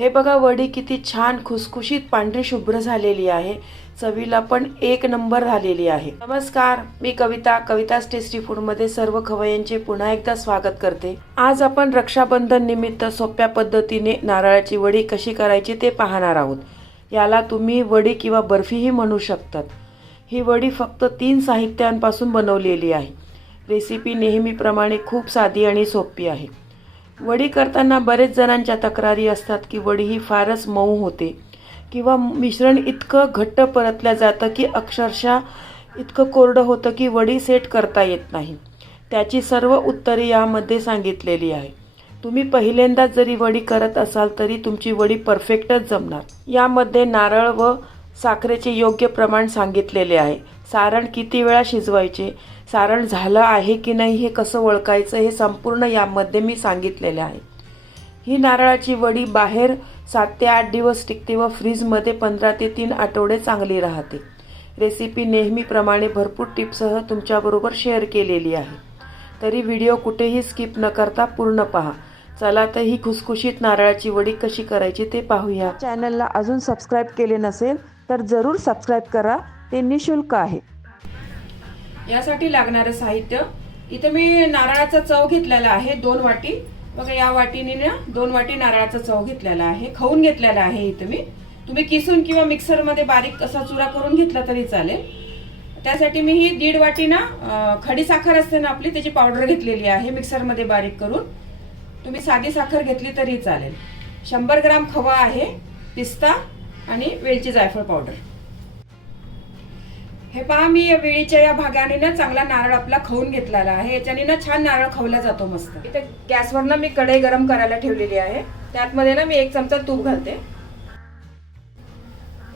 हे बघा वडी किती छान खुसखुशीत पांढरी शुभ्र झालेली आहे. चवीला पण एक नंबर झालेली आहे. नमस्कार मी कविता कविताच टेस्टी फूडमध्ये सर्व खवय्यांचे पुन्हा एकदा स्वागत करते. आज आपण रक्षाबंधन निमित्त सोप्या पद्धतीने नारळाची वडी कशी करायची ते पाहणार आहोत. याला तुम्ही वडी किंवा बर्फीही म्हणू शकतात. ही वडी फक्त तीन साहित्यांपासून बनवलेली आहे. रेसिपी नेहमीप्रमाणे खूप साधी आणि सोपी आहे. वडी करताना बरेच जणांच्या तक्रारी असतात की वडी ही फारच मऊ होते. किंवा मिश्रण इतकं घट्ट परतल्या जातं की अक्षरशः इतकं कोरडं होतं की वडी सेट करता येत नाही. त्याची सर्व उत्तरे यामध्ये सांगितलेली आहे. तुम्ही पहिल्यांदाच जरी वडी करत असाल तरी तुमची वडी परफेक्टच जमणार. यामध्ये नारळ व साखरेचे योग्य प्रमाण सांगितलेले आहे. सारण किती वेळा शिजवायचे? सारण झालं आहे की नाही हे कसं ओळखायचं हे संपूर्ण यामध्ये मी सांगितलेले आहे. ही नारळाची वडी बाहेर सात ते आठ दिवस टिकते व फ्रीजमध्ये पंधरा ते तीन आठवडे चांगली राहते. रेसिपी नेहमीप्रमाणे भरपूर टिप्ससह तुमच्याबरोबर शेअर केलेली आहे. तरी व्हिडिओ कुठेही स्किप न करता पूर्ण पहा. चला तर ही खुसखुशीत नारळाची वडी कशी करायची ते पाहूया. चॅनलला अजून सबस्क्राईब केले नसेल तर जरूर सबस्क्राईब करा. ते निशुल्क आहे. यासाठी लागणारं साहित्य. इथं मी नारळाचा चव घेतलेला आहे दोन वाटी. बघा या वाटीने ना दोन वाटी नारळाचा चव घेतलेला आहे. खाऊन घेतलेला आहे इथं मी. तुम्ही किसून किंवा मिक्सरमध्ये बारीक असा चुरा करून घेतला तरी चालेल. त्यासाठी मी ही दीड वाटी ना खडी साखर असते ना आपली त्याची पावडर घेतलेली आहे मिक्सरमध्ये बारीक करून. तुम्ही साधी साखर घेतली तरी चालेल. शंभर ग्राम खवा आहे पिस्ता आणि वेलची जायफळ पावडर हे पहा मी या वेळीच्या या भागाने ना चांगला नारळ आपला खाऊन घेतलेला आहे. याच्याने ना छान नारळ खावला जातो मस्त. इथे गॅसवर ना मी कढई गरम करायला ठेवलेली आहे. त्यातमध्ये ना मी एक चमचा तूप घालते.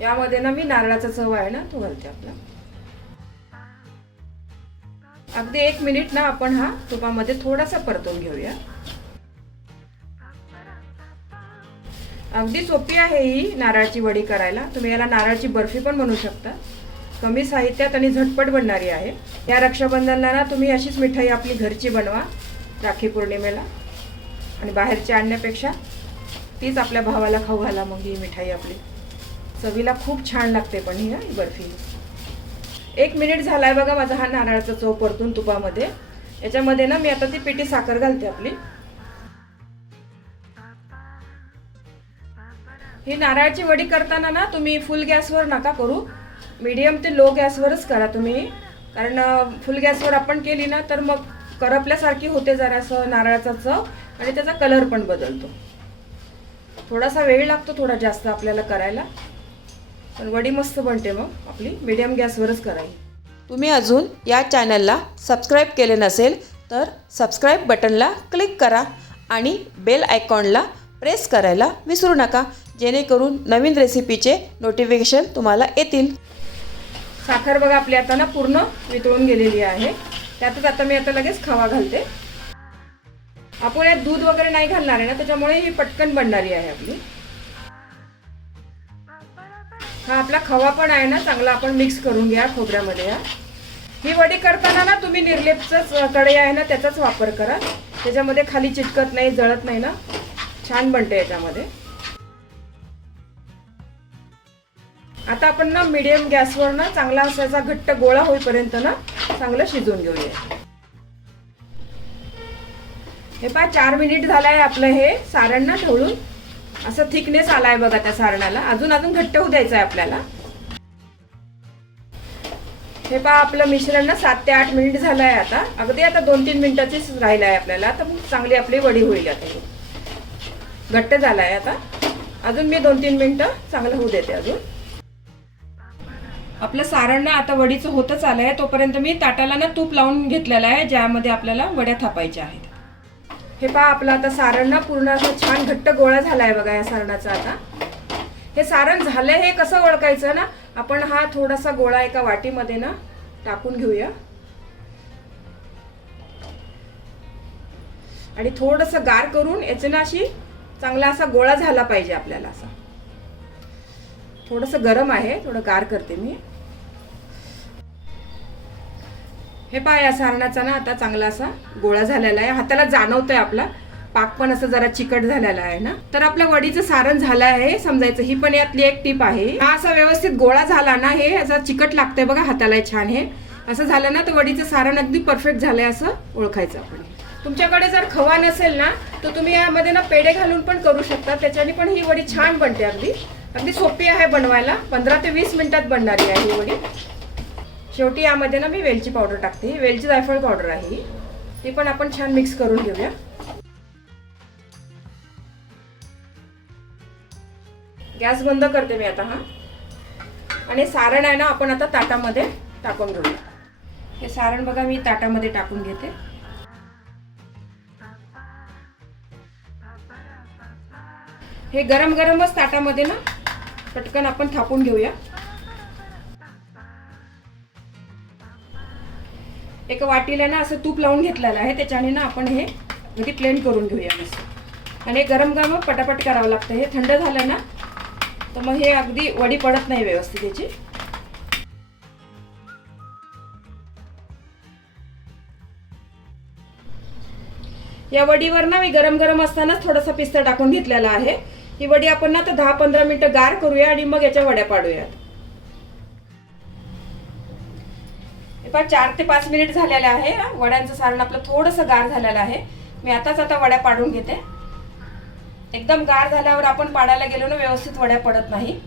यामध्ये ना मी नारळाचा चव आहे ना तो घालते आपला. अगदी एक मिनिट ना आपण हा तुपामध्ये थोडासा परतून घेऊया. अगदी सोपी आहे ही नारळाची वडी करायला. तुम्ही याला नारळाची बर्फी पण बनवू शकता. कमी साहित्यात आणि झटपट बनणारी आहे. या रक्षाबंधनला ना तुम्ही अशीच मिठाई आपली घरची बनवा राखी पौर्णिमेला. आणि बाहेरची आणण्यापेक्षा तीच आपल्या भावाला खाऊ घाला मग ही मिठाई आपली. चवीला खूप छान लागते पण ही ही बर्फी. एक मिनिट झाला आहे बघा माझा हा नारळाचा चव परतून तुपामध्ये. याच्यामध्ये ना मी आता ती पिठी साखर घालते आपली. ही नारळाची वडी करताना ना तुम्ही फुल गॅसवर नका करू. मीडियम ते लो गॅसवरच करा तुम्ही. कारण फुल गॅसवर आपण केली ना तर मग करपल्यासारखी होते जरासं नारळाचा चव आणि त्याचा कलर पण बदलतो. थोडासा वेळ लागतो थोडा जास्त आपल्याला करायला. पण वडी मस्त बनते मग आपली. मीडियम गॅसवरच करायची. तुम्ही अजून या चॅनलला सबस्क्राईब केले नसेल तर सबस्क्राईब बटनला क्लिक करा आणि बेल आयकॉनला प्रेस करायला विसरू नका. जेणेकरून नवीन रेसिपीचे नोटिफिकेशन तुम्हाला येतील. साखर बघा आपली आता ना पूर्ण वितळून गेलेली आहे. त्यातच आता मी आता लगेच खवा घालते. आपण यात दूध वगैरे नाही घालणार आहे ना त्याच्यामुळे ही पटकन बनणारी आहे आपली. हा आपला खवा पण आहे ना चांगला आपण मिक्स करून घ्या खोबऱ्यामध्ये या ही वडी करताना ना तुम्ही निर्लेपच कढई आहे ना त्याचाच वापर करा. त्याच्यामध्ये खाली चिटकत नाही जळत नाही ना. छान बनते याच्यामध्ये. आता आपण ना मीडियम गॅसवर ना चांगला असायचा घट्ट गोळा होईपर्यंत ना चांगलं शिजवून घेऊया. हे पहा चार मिनिट झालंय आपलं हे सारण ना ठेवून. असं थिकनेस आलाय बघा त्या सारणाला. अजून अजून घट्ट होऊ द्यायचं आहे आपल्याला. हे पहा आपलं मिश्रण ना सात ते आठ मिनिट झालं आहे आता. अगदी आता दोन तीन मिनिटाचीच राहिलं आहे आपल्याला. तर मग चांगली आपली वडी होईल आता. ही. घट्ट झाला आहे आता. अजून मी दोन तीन मिनिटं चांगलं होऊ देते अजून. आपलं सारण ना आता वडीचं होतच आलं आहे तोपर्यंत मी ताटाला ना तूप लावून घेतलेलं आहे ज्यामध्ये आपल्याला वड्या थापायच्या आहेत. हे पहा आपलं आता सारण ना पूर्ण असं छान घट्ट गोळा झाला आहे बघा या सारणाचा आता. हे सारण झालं हे कसं ओळखायचं ना? आपण हा थोडासा गोळा एका वाटीमध्ये ना टाकून घेऊया. आणि थोडस गार करून याचे ना अशी चांगला असा गोळा झाला पाहिजे आपल्याला असा. थोडस गरम आहे थोडं गार करते मी. हे पहा या सारणाचा ना आता चांगला असा गोळा झालेला आहे. हाताला जाणवतोय आपला. पाक पण असं जरा चिकट झालेला आहे ना. तर आपलं वडीचं सारण झालं आहे समजायचं. ही पण यातली एक टीप आहे. हा असा व्यवस्थित गोळा झाला ना हे असं चिकट लागतंय बघा हाताला छान हे. असं झालं ना तर वडीचं सारण अगदी परफेक्ट झालंय असं ओळखायचं आपण. तुमच्याकडे जर खवा नसेल ना तर तुम्ही यामध्ये ना पेढे घालून पण करू शकता. त्याच्याने पण ही वडी छान बनते अगदी. अगदी सोपी आहे बनवायला. पंधरा ते वीस मिनिटात बनणारी आहे ही वडी. शेवटी यामध्ये ना मी वेलची पावडर टाकते. ही वेलची जायफळ पावडर आहे ही. ती पण आपण छान मिक्स करून घेऊया. गॅस बंद करते मी आता हा. आणि सारण आहे ना आपण आता ताटामध्ये टाकून घेऊया. हे सारण बघा मी ताटामध्ये टाकून घेते. हे गरम गरमच ताटामध्ये ना पटकन आपण थापून घेऊया. एका वाटीला ना असं तूप लावून घेतलेलं आहे त्याच्याने ना आपण हे अगदी प्लेन करून घेऊया मस्त. आणि गरम गरम पटापट करावं लागतं. हे थंड झालं ना तर मग हे अगदी वडी पडत नाही व्यवस्थित याची. या वडीवर ना मी गरम गरम असतानाच थोडासा पिस्ता टाकून घेतलेला आहे. ही वडी आपण ना तर दहा पंधरा मिनिटं गार करूया आणि मग याच्या वड्या पाडूयात. हे चार ते पाच मिनिट झालेले आहे. वड्यांचं सारण आपलं थोडंसं गार झालेलं आहे. मी आताच आता वड्या पाडून घेते. एकदम गार झाल्यावर आपण पाडायला गेलो ना व्यवस्थित वड्या पडत नाही.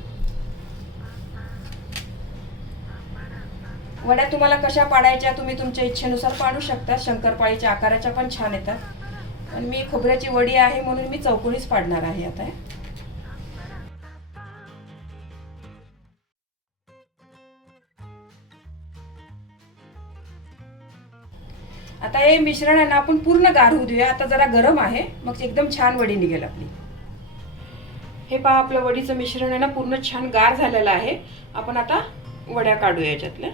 वड्या तुम्हाला कशा पाडायच्या तुम्ही तुमच्या इच्छेनुसार पाडू शकता. शंकरपाळीच्या आकाराच्या पण छान येतात. आणि मी खोबऱ्याची वडी आहे म्हणून मी चौकोनीच पाडणार आहे आता. आता हे मिश्रण आहे ना आपण पूर्ण गार होऊ देऊया. आता जरा गरम आहे. मग एकदम छान वडी निघेल आपली. हे पहा आपलं वडीचं मिश्रण आहे ना पूर्ण छान गार झालेलं आहे. आपण आता वड्या काढूया याच्यातल्या.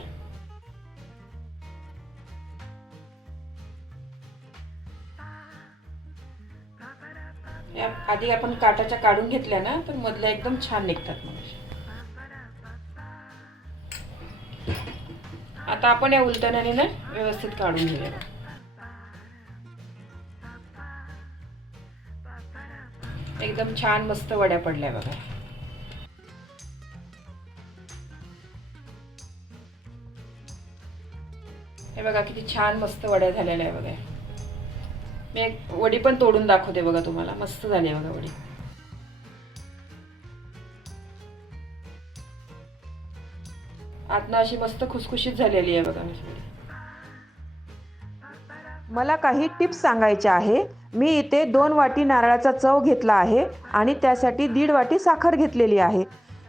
या आधी आपण काटाच्या काढून घेतल्या ना तर मधल्या एकदम छान निघतात मग आता आपण या उलटण्याने ना व्यवस्थित काढून घेऊया. छान मस्त वड्या पडल्या बघा. हे बघा किती छान मस्त वड्या झालेल्या आहे बघा. मी एक वडी पण तोडून दाखवते बघा तुम्हाला. मस्त झाली आहे बघा वडी. आतनं अशी मस्त खुसखुशीत झालेली आहे बघा मी मला काही टिप्स सांगायच्या आहे. मी इथे दोन वाटी नारळाचा चव घेतला आहे आणि त्यासाठी दीड वाटी साखर घेतलेली आहे.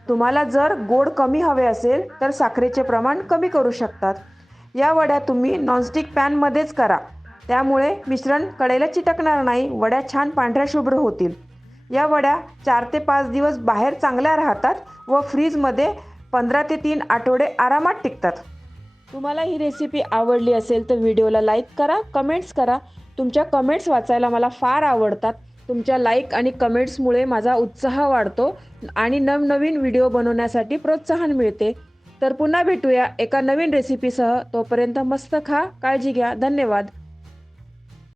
तुम्हाला जर गोड कमी हवे असेल तर साखरेचे प्रमाण कमी करू शकतात. या वड्या तुम्ही नॉनस्टिक पॅनमध्येच करा. त्यामुळे मिश्रण कडेला चिटकणार नाही वड्या छान पांढऱ्या शुभ्र होतील. या वड्या चार ते पाच दिवस बाहेर चांगल्या राहतात व फ्रीजमध्ये पंधरा ते तीन आठवडे आरामात टिकतात. तुम्हाला ही रेसिपी आवडली असेल तर व्हिडिओला लाईक करा कमेंट्स करा. तुमच्या कमेंट्स वाचायला मला फार आवडतात. तुमच्या लाईक आणि कमेंट्समुळे माझा उत्साह वाढतो आणि नवनवीन व्हिडिओ बनवण्यासाठी प्रोत्साहन मिळते. तर पुन्हा भेटूया एका नवीन रेसिपीसह तोपर्यंत मस्त खा काळजी घ्या. धन्यवाद.